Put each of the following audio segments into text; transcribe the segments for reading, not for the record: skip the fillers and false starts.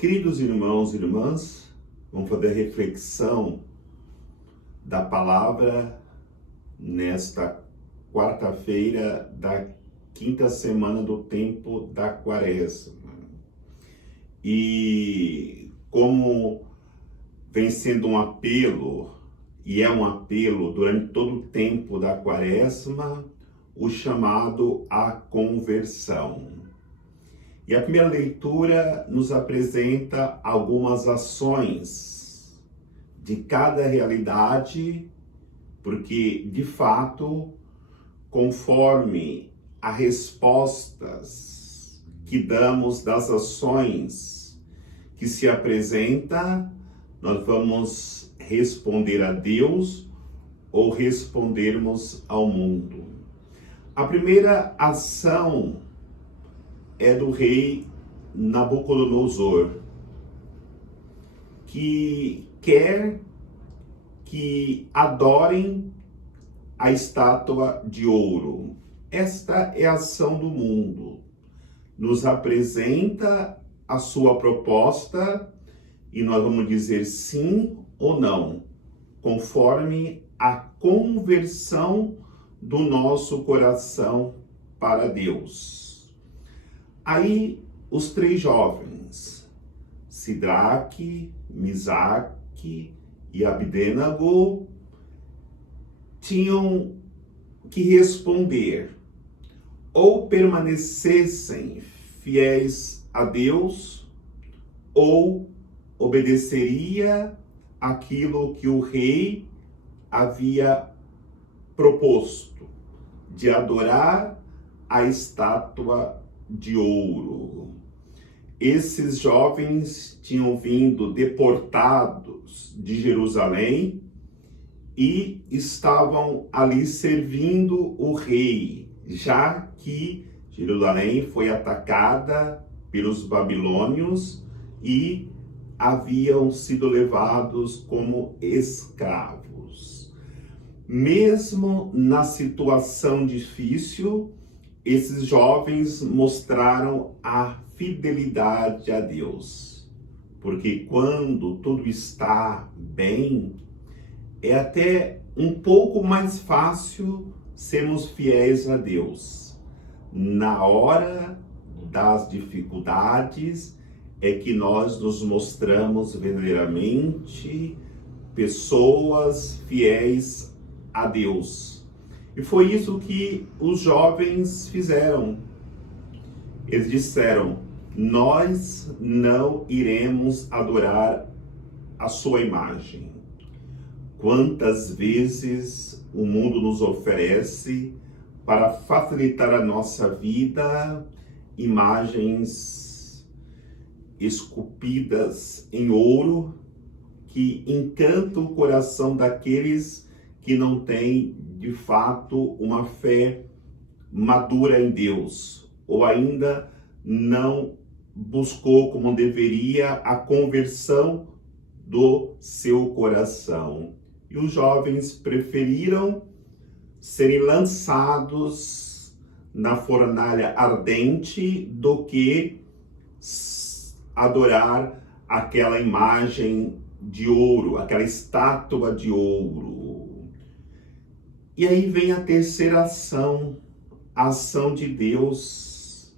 Queridos irmãos e irmãs, vamos fazer a reflexão da palavra nesta quarta-feira da quinta semana do tempo da Quaresma. E como vem sendo um apelo, e é um apelo durante todo o tempo da Quaresma, o chamado à conversão. E a primeira leitura nos apresenta algumas ações de cada realidade, porque, de fato, conforme as respostas que damos das ações que se apresenta, nós vamos responder a Deus ou respondermos ao mundo. A primeira ação é do rei Nabucodonosor, que quer que adorem a estátua de ouro. Esta é a ação do mundo. Nos apresenta a sua proposta e nós vamos dizer sim ou não, conforme a conversão do nosso coração para Deus. Aí os três jovens, Sidraque, Misaque e Abdênago, tinham que responder: ou permanecessem fiéis a Deus, ou obedeceria aquilo que o rei havia proposto, de adorar a estátua de ouro. Esses jovens tinham vindo deportados de Jerusalém e estavam ali servindo o rei, já que Jerusalém foi atacada pelos babilônios e haviam sido levados como escravos. Mesmo na situação difícil, esses jovens mostraram a fidelidade a Deus, porque quando tudo está bem, é até um pouco mais fácil sermos fiéis a Deus. Na hora das dificuldades é que nós nos mostramos verdadeiramente pessoas fiéis a Deus. E foi isso que os jovens fizeram. Eles disseram: nós não iremos adorar a sua imagem. Quantas vezes o mundo nos oferece, para facilitar a nossa vida, imagens esculpidas em ouro que encantam o coração daqueles que não têm, de fato, uma fé madura em Deus, ou ainda não buscou como deveria a conversão do seu coração. E os jovens preferiram serem lançados na fornalha ardente do que adorar aquela imagem de ouro, aquela estátua de ouro. E aí vem a terceira ação, a ação de Deus.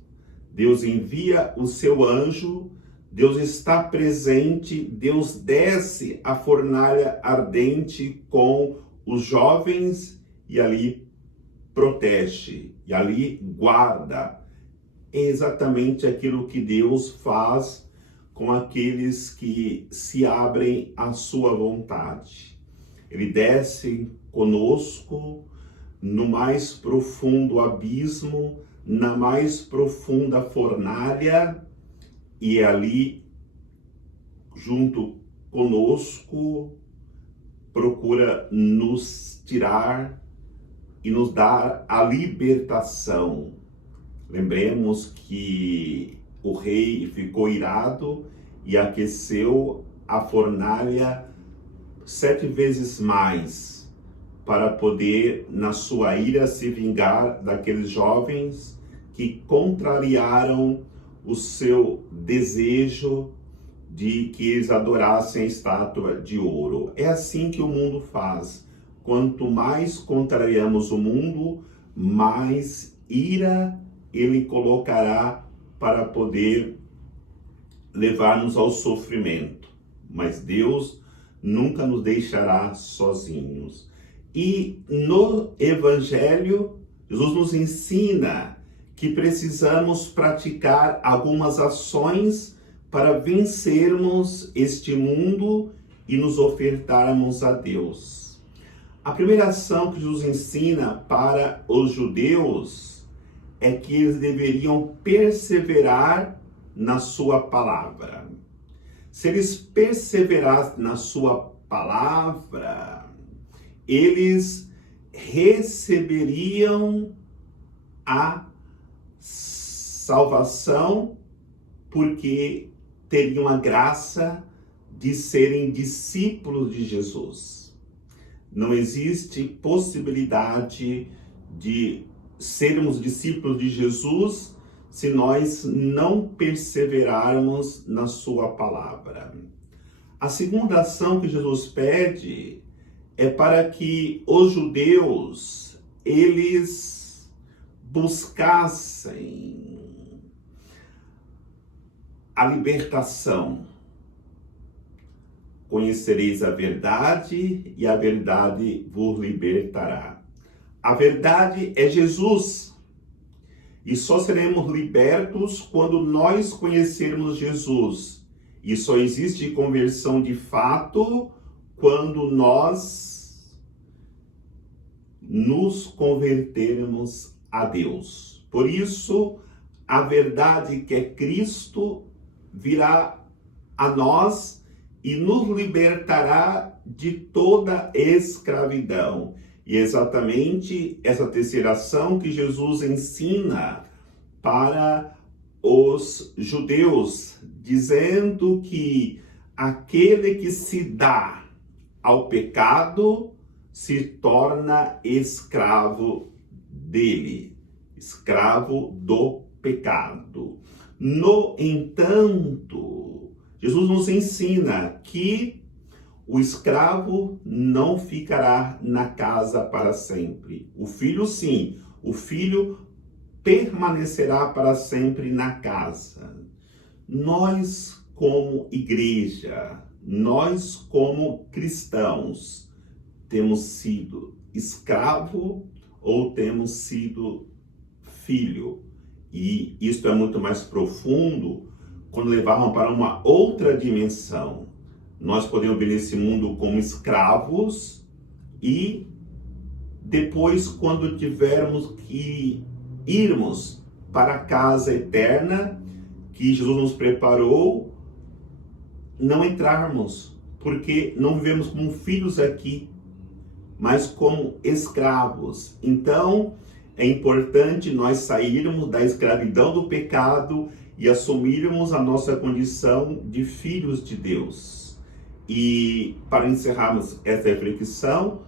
Deus envia o seu anjo, Deus está presente, Deus desce a fornalha ardente com os jovens e ali protege, e ali guarda. É exatamente aquilo que Deus faz com aqueles que se abrem à sua vontade. Ele desce conosco no mais profundo abismo, na mais profunda fornalha, e ali, junto conosco, procura nos tirar e nos dar a libertação. Lembremos que o rei ficou irado e aqueceu a fornalha 7 vezes mais, para poder, na sua ira, se vingar daqueles jovens que contrariaram o seu desejo de que eles adorassem a estátua de ouro. É assim que o mundo faz. Quanto mais contrariamos o mundo, mais ira ele colocará para poder levar-nos ao sofrimento. Mas Deus nunca nos deixará sozinhos. E no Evangelho, Jesus nos ensina que precisamos praticar algumas ações para vencermos este mundo e nos ofertarmos a Deus. A primeira ação que Jesus ensina para os judeus é que eles deveriam perseverar na sua palavra. Se eles perseverassem na sua palavra, eles receberiam a salvação, porque teriam a graça de serem discípulos de Jesus. Não existe possibilidade de sermos discípulos de Jesus se nós não perseverarmos na sua palavra. A segunda ação que Jesus pede é para que os judeus, eles buscassem a libertação. Conhecereis a verdade e a verdade vos libertará. A verdade é Jesus. E só seremos libertos quando nós conhecermos Jesus. E só existe conversão de fato quando nós nos convertermos a Deus. Por isso, a verdade que é Cristo virá a nós e nos libertará de toda escravidão. E é exatamente essa terceira ação que Jesus ensina para os judeus, dizendo que aquele que se dá ao pecado se torna escravo dele, escravo do pecado. No entanto, Jesus nos ensina que o escravo não ficará na casa para sempre. O filho, sim, o filho permanecerá para sempre na casa. Nós, como igreja, nós, como cristãos, temos sido escravo ou temos sido filho. E isso é muito mais profundo quando levarmos para uma outra dimensão. Nós podemos ver nesse mundo como escravos e depois, quando tivermos que irmos para a casa eterna que Jesus nos preparou, não entrarmos, porque não vivemos como filhos aqui, mas como escravos. Então, é importante nós sairmos da escravidão do pecado e assumirmos a nossa condição de filhos de Deus. E para encerrarmos essa reflexão,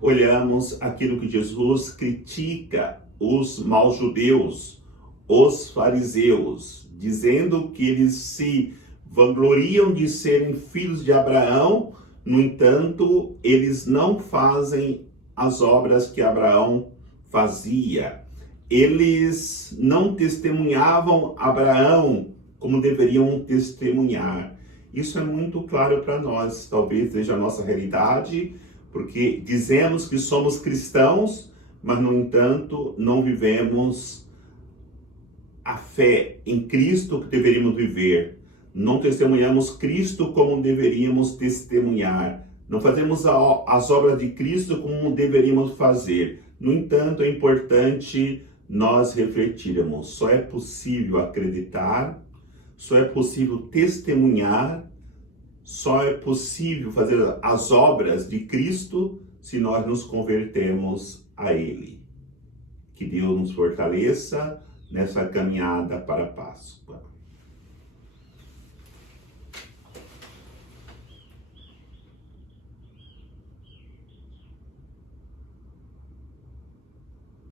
olhamos aquilo que Jesus critica os maus judeus, os fariseus, dizendo que eles se vangloriam de serem filhos de Abraão, no entanto, eles não fazem as obras que Abraão fazia. Eles não testemunhavam Abraão como deveriam testemunhar. Isso é muito claro para nós, talvez seja a nossa realidade, porque dizemos que somos cristãos, mas, no entanto, não vivemos a fé em Cristo que deveríamos viver. Não testemunhamos Cristo como deveríamos testemunhar. Não fazemos as obras de Cristo como deveríamos fazer. No entanto, é importante nós refletirmos. Só é possível acreditar, só é possível testemunhar, só é possível fazer as obras de Cristo se nós nos convertermos a Ele. Que Deus nos fortaleça nessa caminhada para a Páscoa.